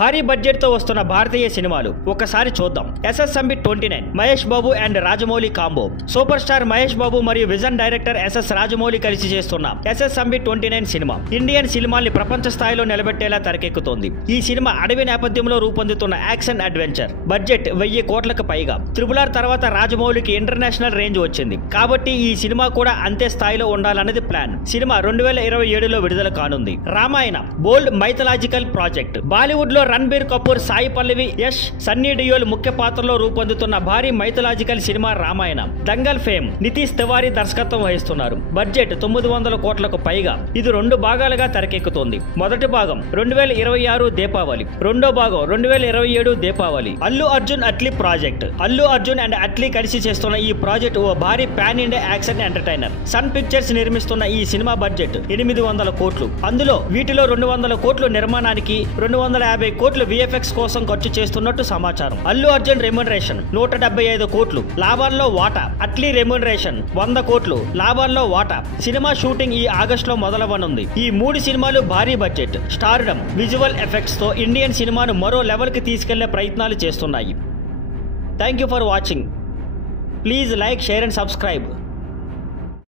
భారీ బడ్జెట్ తో వస్తున్న భారతీయ సినిమాలు ఒకసారి చూద్దాం. SSMB 29 Mahesh Babu and Rajamouli combo. Super star Mahesh Babu మరియు విజన్ డైరెక్టర్ ఎస్ఎస్ రాజమౌళి కలిసి చేస్తున్న ఎస్ఎస్ఎంబి 29 సినిమా ఇండియన్ సినిమాల్ని ప్రపంచ స్థాయిలో నిలబెట్టేలా తెరకెక్కుతోంది. ఈ సినిమా అడవి నేపథ్యంలో రూపొందుతున్న యాక్షన్ అడ్వెంచర్. బడ్జెట్ 1000 కోట్లకు పైగా. త్రిబుల్ తర్వాత రాజమౌళికి ఇంటర్నేషనల్ రేంజ్ వచ్చింది కాబట్టి ఈ సినిమా కూడా అంతే స్థాయిలో ఉండాలన్నది ప్లాన్. సినిమా 2027లో విడుదల కానుంది. రామాయణ బోల్డ్ మైథలాజికల్ ప్రాజెక్ట్. బాలీవుడ్ లో రణబీర్ కపూర్, సాయి పల్లవి, యష్, సన్నీ డియోల్ ముఖ్య పాత్రలో రూపొందుతున్న భారీ mythological cinema Ramayana. Dangal fame Nitish Tiwari దర్శకత్వం వహిస్తున్నారు. బడ్జెట్ 900 కోట్లకు పైగా. ఇది 2 భాగాలుగా తెరకెక్కుతోంది. మొదటి భాగం 2026 దీపావళి, రెండో భాగం 2027 దీపావళి. అల్లు అర్జున్ అట్లీ ప్రాజెక్ట్. అల్లు అర్జున్ అండ్ అట్లీ కలిసి చేస్తున్న ఈ ప్రాజెక్ట్ ఓ భారీ pan India action entertainer. Sun Pictures నిర్మిస్తున్న ఈ సినిమా బడ్జెట్ 800 కోట్లు. అందులో వీటిలో 200 కోట్లు నిర్మాణానికి, 250 కోట్లు విఎఫ్ఎక్స్ కోసం ఖర్చు చేస్తున్నట్టు సమాచారం. అల్లు అర్జున్ రెమ్యునరేషన్ 175 కోట్లు, లాభాల్లో వాటా. అట్లీ రెమ్యునరేషన్ 100 కోట్లు, లాభాల్లో వాటా. సినిమా షూటింగ్ ఈ ఆగస్టులో మొదలవనుంది. ఈ 3 సినిమాలు భారీ బడ్జెట్, స్టార్డమ్, విజువల్ ఎఫెక్ట్స్ తో ఇండియన్ సినిమాను మరో లెవెల్ కి తీసుకెళ్లే ప్రయత్నాలు చేస్తున్నాయి. Thank you for watching. Please like, share and subscribe.